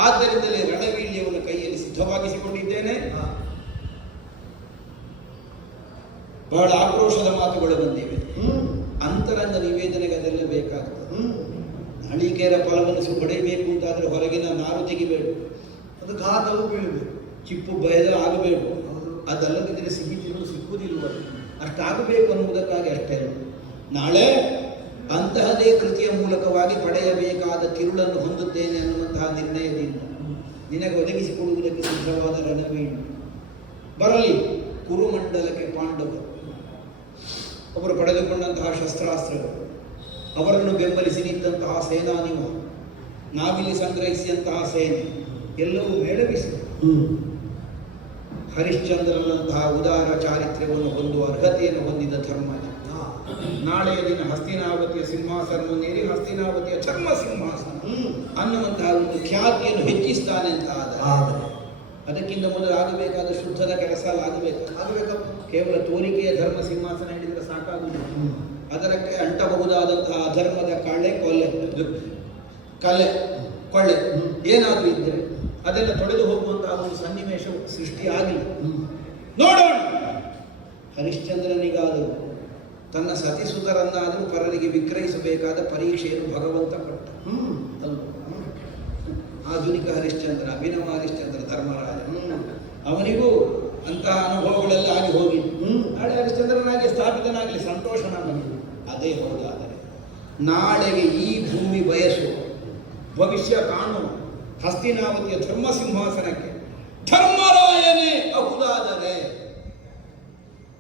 ಆದ್ದರಿಂದಲೇ ರಣವೀಳ್ಯವನ್ನು ಕೈಯಲ್ಲಿ ಸಿದ್ಧವಾಗಿಸಿಕೊಂಡಿದ್ದೇನೆ. ಬಹಳ ಆಕ್ರೋಶದ ಮಾತುಗಳು ಬಂದಿವೆ. ಅಂತರಂಗ ನಿವೇದನೆಗೆ ಅದೆಲ್ಲ ಬೇಕಾಗ್ತದೆ. ನಾಳಿಕೇರ ಫಲವನ್ನು ಪಡೆಯಬೇಕು ಅಂತಾದ್ರೆ ಹೊರಗಿನ ನಾರು ತೆಗಿಬೇಡ, ಅದು ಘಾತವು ಬೀಳಬೇಕು, ಚಿಪ್ಪು ಭಯದ ಆಗಬೇಡ. ಅದಲ್ಲದಿದ್ದರೆ ಸಿಹಿ ತಿರುಳು ಸಿಕ್ಕುವುದಿಲ್ಲ. ಅಷ್ಟಾಗಬೇಕು ಅನ್ನುವುದಕ್ಕಾಗಿ ಅಷ್ಟೇ. ನಾಳೆ ಅಂತಹದೇ ಕೃತಿಯ ಮೂಲಕವಾಗಿ ಪಡೆಯಬೇಕಾದ ತಿರುಳನ್ನು ಹೊಂದುತ್ತೇನೆ ಅನ್ನುವಂತಹ ನಿರ್ಣಯದಿಂದ ನಿನಗೆ ಒದಗಿಸಿಕೊಡುವುದಕ್ಕೆ ಸಿದ್ಧವಾದ ರಣವೀಣು ಬರಲಿ. ಕುರುಮಂಡಲಕ್ಕೆ ಪಾಂಡವರು ಅವರು ಪಡೆದುಕೊಂಡಂತಹ ಶಸ್ತ್ರಾಸ್ತ್ರಗಳು, ಅವರನ್ನು ಬೆಂಬಲಿಸಿ ನಿಂತಹ ಸೇನಾನಿವ, ನಾವಿಲ್ಲಿ ಸಂಗ್ರಹಿಸಿದಂತಹ ಸೇನೆ ಎಲ್ಲವೂ ಮೇಳವಿಸಿ ಹರಿಶ್ಚಂದ್ರನಂತಹ ಉದಾರ ಚಾರಿತ್ರ್ಯವನ್ನು ಹೊಂದುವ ಅರ್ಹತೆಯನ್ನು ಹೊಂದಿದ ಧರ್ಮಜ ನಾಳೆಯ ದಿನ ಹಸ್ತಿನಾವತಿಯ ಸಿಂಹಾಸನವನ್ನೇರಿ ಹಸ್ತಿನಾವತಿಯ ಚರ್ಮ ಸಿಂಹಾಸನ ಅನ್ನುವಂತಹ ಒಂದು ಖ್ಯಾತಿಯನ್ನು ಹೆಚ್ಚಿಸ್ತಾನೆ ಅಂತ ಆದರೆ ಅದಕ್ಕಿಂತ ಮೊದಲು ಆಗಬೇಕಾದ ಶುದ್ಧದ ಕೆಲಸ ಆಗಬೇಕಪ್ಪ. ಕೇವಲ ತೋರಿಕೆಯ ಧರ್ಮ ಸಿಂಹಾಸನ ಹಿಡಿದರೆ ಸಾಕಾಗುವುದಿಲ್ಲ. ಅದಕ್ಕೆ ಅಂಟಬಹುದಾದಂತಹ ಅಧರ್ಮದ ಕೊಳ್ಳೆ ಏನಾದರೂ ಇದ್ದರೆ ಅದೆಲ್ಲ ತೊಳೆದು ಹೋಗುವಂತಹ ಒಂದು ಸನ್ನಿವೇಶ ಸೃಷ್ಟಿಯಾಗಲಿ. ನೋಡೋಣ. ಹರಿಶ್ಚಂದ್ರನಿಗಾದರೂ ತನ್ನ ಸತಿಸುತರನ್ನಾದರೂ ಪರರಿಗೆ ವಿಕ್ರಯಿಸಬೇಕಾದ ಪರೀಕ್ಷೆಯನ್ನು ಭಗವಂತ ಕೊಟ್ಟ ಅಲ್ವ? ಆಧುನಿಕ ಹರಿಶ್ಚಂದ್ರ, ಅಭಿನವ ಹರಿಶ್ಚಂದ್ರ, ಧರ್ಮರಾಜ, ಅವನಿಗೂ ಅಂತಹ ಅನುಭವಗಳೆಲ್ಲ ಆಗಿ ಹೋಗಿದ್ದು. ನಾಳೆ ಹರಿಶ್ಚಂದ್ರನಾಗಿ ಸ್ಥಾಪಿತನಾಗಲಿ, ಸಂತೋಷ ನಮಗೆ. ಅದೇ ಹೋದಾದರೆ ನಾಳೆಗೆ ಈ ಭೂಮಿ ಬಯಸುವ, ಭವಿಷ್ಯ ಕಾಣುವ ಹಸ್ತಿನಾವತಿಯ ಧರ್ಮ ಸಿಂಹಾಸನಕ್ಕೆ ಧರ್ಮರಾಯನೇ ಅಹುದಾದರೆ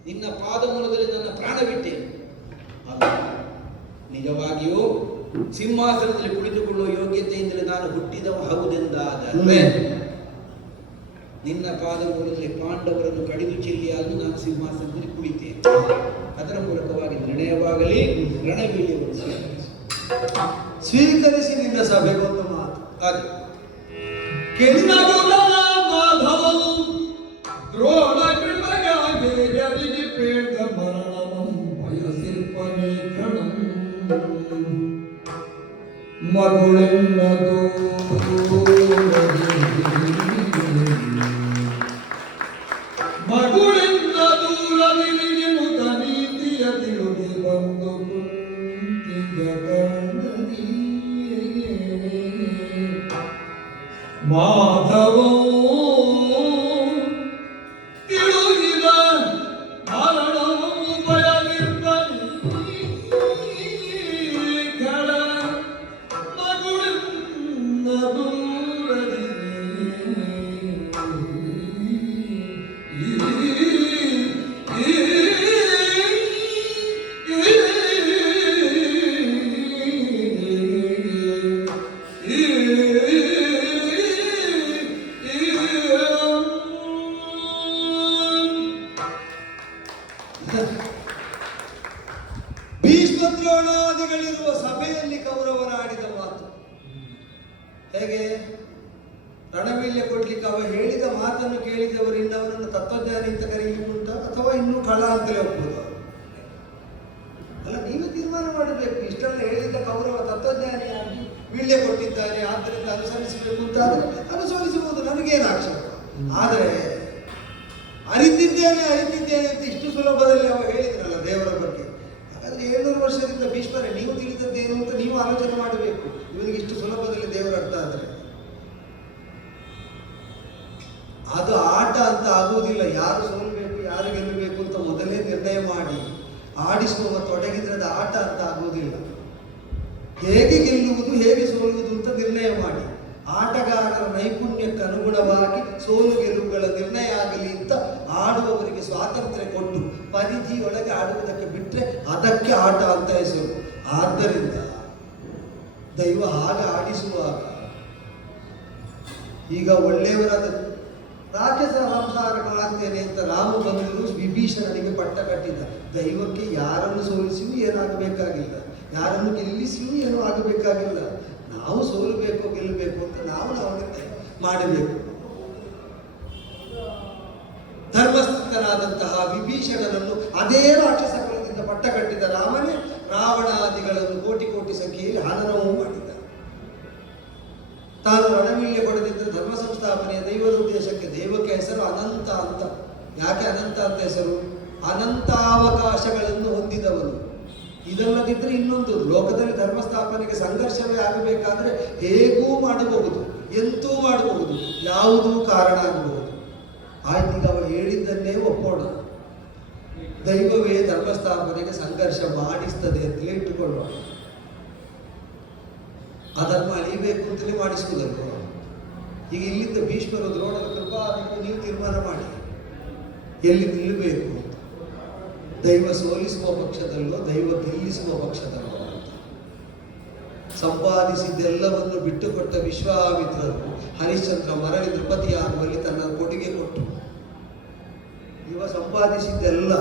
ನಿನ್ನ ಪಾದಮೂಲದಲ್ಲಿ ನನ್ನ ಪ್ರಾಣ ಬಿಟ್ಟೆ. ನಿಜವಾಗಿಯೂ ಸಿಂಹಾಸನದಲ್ಲಿ ಕುಳಿತುಕೊಳ್ಳುವ ಯೋಗ್ಯತೆಯಿಂದಲೇ ನಾನು ಹುಟ್ಟಿದವ ಹೌದೆಂದಾದರೆ ನಿನ್ನ ಪಾದಮೂಲದಲ್ಲಿ ಪಾಂಡವರನ್ನು ಕಡಿದು ಚೆಲ್ಲಿಯಾದರೂ ನಾನು ಸಿಂಹಾಸನದಲ್ಲಿ ಕುಳಿತೇನೆ. ಅದರ ಮೂಲಕವಾಗಿ ನಿರ್ಣಯವಾಗಲಿ, ರಣವೀಳ್ಯವನ್ನು ಸ್ವೀಕರಿಸಿ ನಿನ್ನ ಸಭೆಗೊಂದು ಮಾತು. ಅದು ಮಾಧವನು ದ್ರೋಣ ಕೃಪೆಯಾಗಿ ಜರಿಗೆ ಪೇದ ಮರಣಂ ಬಯಸಿರ್ಪನೇ ಕ್ಷಣಂ ಮಗುಳೆನ್ನದು ಮಗುಳೆನ್ನದು ಮಾಧವೋ ಇಳುಗಿದ ಮರಣವು ಬಯಲಿರ್ಬನಿ ಕೆಳ ಮಗುಳಿನ ದೂರದಿ ಭೀಷ್ಮದ್ರೋಣಾದಿಗಳಿರುವ ಸಭೆಯಲ್ಲಿ ಕೌರವರಾಡಿದ ಮಾತು ಹೇಗೆ? ರಣವೀಳ್ಯ ಕೊಡ್ಲಿಕ್ಕೆ ಅವ ಹೇಳಿದ ಮಾತನ್ನು ಕೇಳಿದವರು ಇನ್ನವರನ್ನು ತತ್ವಜ್ಞಾನಿ ಅಂತ ಕರೀಲಿಕ್ಕೆ ಉಂಟ ಅಥವಾ ಇನ್ನೂ ಕಳ್ಳ ಅಂತಲೇ ಒಪ್ಪುವುದು? ಅಲ್ಲ, ನೀವೇ ತೀರ್ಮಾನ ಮಾಡಬೇಕು. ಇಷ್ಟೆಲ್ಲ ಹೇಳಿದ ಕೌರವ ತತ್ವಜ್ಞಾನಿಯಾಗಿ ವೀಳ್ಯ ಕೊಟ್ಟಿದ್ದಾರೆ, ಆದ್ದರಿಂದ ಅನುಸರಿಸಬೇಕು ಅಂತ ಆದರೆ ಅನುಸರಿಸಬಹುದು, ನನಗೇನು ಆಕ್ಷೇಪ. ಆದರೆ ಅರಿತಿದ್ದೇನೆ ಅಂತ ಇಷ್ಟು ಸುಲಭದಲ್ಲಿ ಅವ ಹೇಳಿದ್ರಲ್ಲ ದೇವರ ಬಗ್ಗೆ. ಹಾಗಾದ್ರೆ 700 ವರ್ಷದಿಂದ ಭೀಷ್ಮರೇ ನೀವು ತಿಳಿದದ್ದೇನು ಅಂತ ನೀವು ಆಲೋಚನೆ ಮಾಡಬೇಕು. ಇವನಿಗೆ ಇಷ್ಟು ಸುಲಭದಲ್ಲಿ ದೇವರ ಅರ್ಥ ಆದರೆ ಅದು ಆಟ ಅಂತ ಆಗುವುದಿಲ್ಲ. ಯಾರು ಸೋಲ್ಬೇಕು ಯಾರು ಗೆಲ್ಲಬೇಕು ಅಂತ ಮೊದಲೇ ನಿರ್ಣಯ ಮಾಡಿ ಆಡಿಸುವ ತೊಡಗಿದ್ರೆ ಅದು ಆಟ ಅಂತ ಆಗುವುದಿಲ್ಲ. ಹೇಗೆ ಗೆಲ್ಲುವುದು ಹೇಗೆ ಸೋಲುವುದು ಅಂತ ನಿರ್ಣಯ ಮಾಡಿ ಆಟಗಾರರ ನೈಪುಣ್ಯಕ್ಕೆ ಅನುಗುಣವಾಗಿ ಸೋಲು ಗೆಲುವುಗಳ ನಿರ್ಣಯ ಆಗಲಿ ಅಂತ ಆಡುವವರಿಗೆ ಸ್ವಾತಂತ್ರ್ಯ ಕೊಟ್ಟು ಪರಿಧಿಯೊಳಗೆ ಆಡುವುದಕ್ಕೆ ಬಿಟ್ಟರೆ ಅದಕ್ಕೆ ಆಟ ಅಂತ ಹೆಸರು. ಆದ್ದರಿಂದ ದೈವ ಹಾಗೆ ಆಡಿಸುವಾಗ ಈಗ ಒಳ್ಳೆಯವರಾದ ರಾಕ್ಷಸ ಸಂಸಾರ ಮಾಡ್ತೇನೆ ಅಂತ ರಾಮ ಬಂದರು ವಿಭೀಷಣನಿಗೆ ಪಟ್ಟ ಕಟ್ಟಿದ. ದೈವಕ್ಕೆ ಯಾರನ್ನು ಸೋಲಿಸಿಯೂ ಏನಾಗಬೇಕಾಗಿಲ್ಲ, ಯಾರನ್ನು ಗೆಲ್ಲಿಸಿಯೂ ಏನೂ ಆಗಬೇಕಾಗಿಲ್ಲ. ನಾವು ಸೋಲಬೇಕು ಗೆಲ್ಲಬೇಕು ಅಂತ ನಾವು ನಿರ್ಣಯ ಮಾಡಬೇಕು. ಧರ್ಮಸ್ಥಿತನಾದಂತಹ ವಿಭೀಷಣನನ್ನು ಅದೇ ರಾಕ್ಷಸ ಕುಲದಿಂದ ಪಟ್ಟ ಕಟ್ಟಿದ ರಾಮನೇ ರಾವಣಾದಿಗಳನ್ನು ಕೋಟಿ ಕೋಟಿ ಸಂಖ್ಯೆಯಲ್ಲಿ ಹನನವೂ ಮಾಡಿದ. ತಾನು ರಣವೀಳ್ಯ ಕೊಡದಿದ್ದರೆ ಧರ್ಮ ಸಂಸ್ಥಾಪನೆಯ ದೈವದ ಉದ್ದೇಶಕ್ಕೆ ದೈವಕ್ಕೆ ಹೆಸರು ಅನಂತ ಅಂತ. ಯಾಕೆ ಅನಂತ ಅಂತ ಹೆಸರು? ಅನಂತಾವಕಾಶಗಳನ್ನು ಹೊಂದಿದವನು. ಇದಲ್ಲದಿದ್ದರೆ ಇನ್ನೊಂದು, ಲೋಕದಲ್ಲಿ ಧರ್ಮ ಸ್ಥಾಪನೆಗೆ ಸಂಘರ್ಷವೇ ಆಗಬೇಕಾದ್ರೆ ಹೇಗೂ ಮಾಡಬಹುದು, ಎಂತೂ ಮಾಡಬಹುದು, ಯಾವುದೂ ಕಾರಣ ಆಗಬಹುದು. ಆಯ್ತೀಗ ಅವ ಹೇಳಿದ್ದನ್ನೇ ಒಪ್ಪೋಣ. ದೈವವೇ ಧರ್ಮ ಸ್ಥಾಪನೆಗೆ ಸಂಘರ್ಷ ಮಾಡಿಸ್ತದೆ ಅಂತಲೇ ಇಟ್ಟುಕೊಳ್ಳೋಣ. ಆ ಧರ್ಮ ಅಳಿಬೇಕು ಅಂತಲೇ ಮಾಡಿಸುವುದಲ್ವ? ಈಗ ಇಲ್ಲಿಂದ ಭೀಷ್ಮರು ದ್ರೋಣರ ಕೃಪಾ ನೀವು ತೀರ್ಮಾನ ಮಾಡಿ ಎಲ್ಲಿ ನಿಲ್ಲಬೇಕು ಅಂತ. ದೈವ ಸೋಲಿಸುವ ಪಕ್ಷದಲ್ಲೋ ದೈವ ಗೆಲ್ಲಿಸುವ ಪಕ್ಷದಲ್ಲೋ ಅಂತ. ಸಂಪಾದಿಸಿದ್ದೆಲ್ಲವನ್ನು ಬಿಟ್ಟುಕೊಟ್ಟ ವಿಶ್ವಾಮಿತ್ರರು ಹರಿಶ್ಚಂದ್ರ ಮರಳಿ ನೃಪತಿಯಾಗುವಲ್ಲಿ ತನ್ನ ಕೊಡುಗೆ ಕೊಟ್ಟು ಇವ ಸಂಪಾದಿಸಿದ್ದೆಲ್ಲ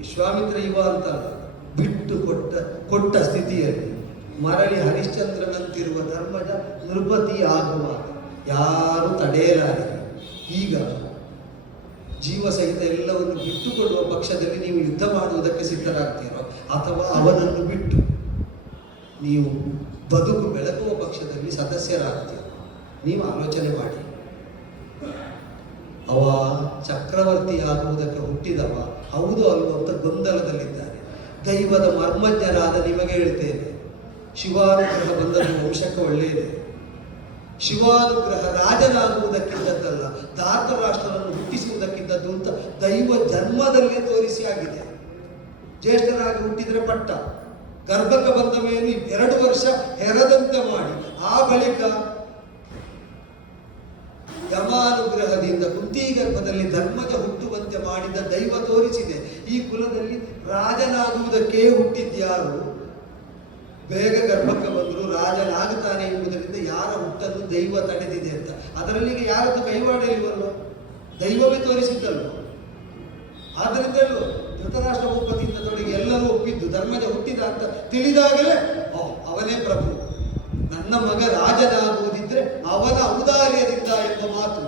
ವಿಶ್ವಾಮಿತ್ರ ಇವ ಅಂತಲ್ಲ, ಬಿಟ್ಟು ಕೊಟ್ಟ ಸ್ಥಿತಿಯಲ್ಲಿ ಮರಳಿ ಹರಿಶ್ಚಂದ್ರನಂತಿರುವ ಧರ್ಮದ ನೃಪತಿ ಆಗುವಾಗ ಯಾರು ತಡೆಯಲಾರೆ. ಈಗ ಜೀವ ಸಹಿತ ಎಲ್ಲವನ್ನು ಬಿಟ್ಟುಕೊಡುವ ಪಕ್ಷದಲ್ಲಿ ನೀವು ಯುದ್ಧ ಮಾಡುವುದಕ್ಕೆ ಸಿದ್ಧರಾಗ್ತೀರೋ ಅಥವಾ ಅವನನ್ನು ಬಿಟ್ಟು ನೀವು ಬದುಕು ಬೆಳಗುವ ಪಕ್ಷದಲ್ಲಿ ಸದಸ್ಯರಾಗ್ತೀರೋ ನೀವು ಆಲೋಚನೆ ಮಾಡಿ. ಅವ ಚಕ್ರವರ್ತಿ ಆಗುವುದಕ್ಕೆ ಹುಟ್ಟಿದವ ಹೌದು ಅಲ್ವೋ ಅಂತ ಗೊಂದಲದಲ್ಲಿದ್ದಾರೆ. ದೈವದ ಮರ್ಮಜ್ಞರಾದ ನಿಮಗೆ ಹೇಳ್ತೇನೆ, ಶಿವಾನುಗ್ರಹ ಬಂದದ್ದು ವಂಶಕ್ಕೆ ಒಳ್ಳೆಯದೇ. ಶಿವಾನುಗ್ರಹ ರಾಜನಾಗುವುದಕ್ಕಿದ್ದದ್ದಲ್ಲ, ಧಾತರಾಷ್ಟ್ರವನ್ನು ಹುಟ್ಟಿಸುವುದಕ್ಕಿದ್ದದ್ದು ಅಂತ ದೈವ ಜನ್ಮದಲ್ಲೇ ತೋರಿಸಿ ಆಗಿದೆ. ಜ್ಯೇಷ್ಠರಾಗಿ ಹುಟ್ಟಿದರೆ ಪಟ್ಟ, ಗರ್ಭಕ್ಕೆ ಬಂದ ಮೇಲೆ 2 ವರ್ಷ ಹೆರದಂತೆ ಮಾಡಿ ಆ ಬಳಿಕ ಯಮಾನುಗ್ರಹದಿಂದ ಕುಂತಿ ಗರ್ಭದಲ್ಲಿ ಧರ್ಮದ ಹುಟ್ಟುವಂತೆ ಮಾಡಿದ ದೈವ ತೋರಿಸಿದೆ. ಈ ಕುಲದಲ್ಲಿ ರಾಜನಾಗುವುದಕ್ಕೆ ಹುಟ್ಟಿದ್ಯಾರು? ಬೇಗ ಗರ್ಭಕ್ಕೆ ಬಂದರು ರಾಜನಾಗುತ್ತಾನೆ ಎಂಬುದರಿಂದ ಯಾರ ಹುಟ್ಟನ್ನು ದೈವ ತಡೆದಿದೆ ಅಂತ. ಅದರಲ್ಲಿ ಈಗ ಯಾರದ್ದು ಕೈವಾಡ ಇಲ್ವಲ್ಲೋ, ದೈವವೇ ತೋರಿಸಿದ್ದಲ್ವ. ಆದ್ದರಿಂದಲೂ ಧೃತರಾಷ್ಟ್ರ ಭೂಪತಿಯಿಂದ ತೊಡಗಿ ಎಲ್ಲರೂ ಒಪ್ಪಿದ್ದು ಧರ್ಮದ ಹುಟ್ಟಿದ ಅಂತ ತಿಳಿದಾಗಲೇ ಅವನೇ ಪ್ರಭು, ನನ್ನ ಮಗ ರಾಜನಾಗುವುದಿದ್ರೆ ಅವನ ಔದಾರ್ಯದಿಂದ ಎಂಬ ಮಾತು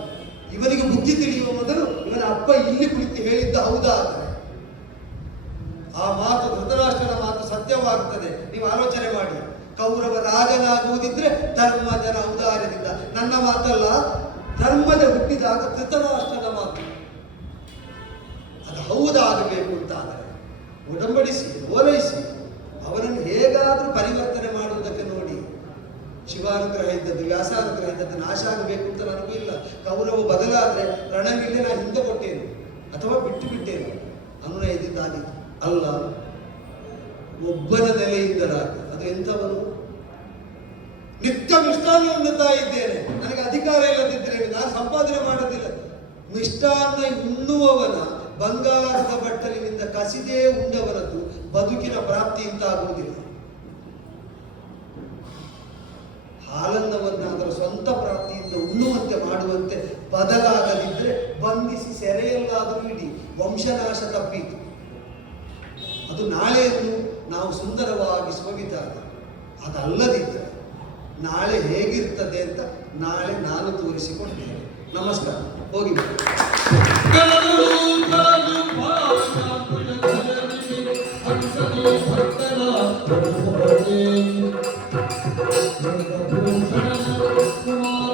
ಇವನಿಗೆ ಬುದ್ಧಿ ತಿಳಿಯುವ ಮೊದಲು ಇವನ ಅಪ್ಪ ಇಲ್ಲಿ ಕುಳಿತು ಹೇಳಿದ್ದ ಹೌದಾದರೆ ಆ ಮಾತು ಧೃತರಾಷ್ಟ್ರನ ಮಾತು ಸತ್ಯವಾಗುತ್ತದೆ. ನೀವು ಆಲೋಚನೆ ಮಾಡಿ. ಕೌರವ ರಾಜನಾಗುವುದಿದ್ರೆ ಧರ್ಮಜನ ಔದಾರ್ಯದಿಂದ. ನನ್ನ ಮಾತಲ್ಲ, ಧರ್ಮದ ಹುಟ್ಟಿದಾಗ ಧೃತರಾಷ್ಟ್ರನ ಮಾತು. ಅದು ಹೌದಾಗಬೇಕು ಅಂತ ಆದರೆ ಒಡಂಬಡಿಸಿ ಓಲೈಸಿ ಅವನನ್ನು ಹೇಗಾದರೂ ಪರಿವರ್ತನೆ ಮಾಡುವುದಕ್ಕೆ ನೋಡಿ. ಶಿವಾನುಗ್ರಹ ಇದ್ದದ್ದು ವ್ಯಾಸಾನುಗ್ರಹ ಇದ್ದದ್ದು ನಾಶ ಆಗಬೇಕು ಅಂತ ನನಗೂ ಇಲ್ಲ. ಕೌರವ ಬದಲಾದ್ರೆ ರಣವಿಲ್ಲದೆ ನಾನು ಹಿಂದೆ ಕೊಟ್ಟೇನು ಅಥವಾ ಬಿಟ್ಟು ಬಿಟ್ಟೇನು ಅನುನಯದಿಂದ ಆದೀತು. ಅಲ್ಲ, ಒಬ್ಬನ ನೆಲೆಯಿಂದಲಾಗ ಅದು ಎಂಥವನು? ನಿತ್ಯ ಮಿಷ್ಟಾನ್ನ ಉಣ್ಣುತ್ತಾ ಇದ್ದೇನೆ, ನನಗೆ ಅಧಿಕಾರ ಇಲ್ಲದಿದ್ದರೆ ನಾನು ಸಂಪಾದನೆ ಮಾಡೋದಿಲ್ಲ. ಮಿಷ್ಟಾನ್ನ ಉಣ್ಣುವವನ ಬಂಗಾರದ ಬಟ್ಟಲಿನಿಂದ ಕಸಿದೇ ಉಂಡವನದ್ದು ಬದುಕಿನ ಪ್ರಾಪ್ತಿ ಅಂತ ಆಗುವುದಿಲ್ಲ. ಹಾಲನ್ನವನ್ನು ಅದರ ಸ್ವಂತ ಪ್ರಾಪ್ತಿಯಿಂದ ಉಣ್ಣುವಂತೆ ಮಾಡುವಂತೆ ಬದಲಾಗದಿದ್ದರೆ ಬಂಧಿಸಿ ಸೆರೆಯಲ್ಲಾದರೂ ಇಡಿ, ವಂಶನಾಶ ತಪ್ಪೀತು. ಅದು ನಾಳೆಯನ್ನು ನಾವು ಸುಂದರವಾಗಿಸುವ ವಿಧಾನ. ಅದಲ್ಲದಿದ್ದರೆ ನಾಳೆ ಹೇಗಿರ್ತದೆ ಅಂತ ನಾಳೆ ನಾನು ತೋರಿಸಿಕೊಡ್ತೇನೆ. ನಮಸ್ಕಾರ, ಹೋಗಿ. ಕುಮಾರ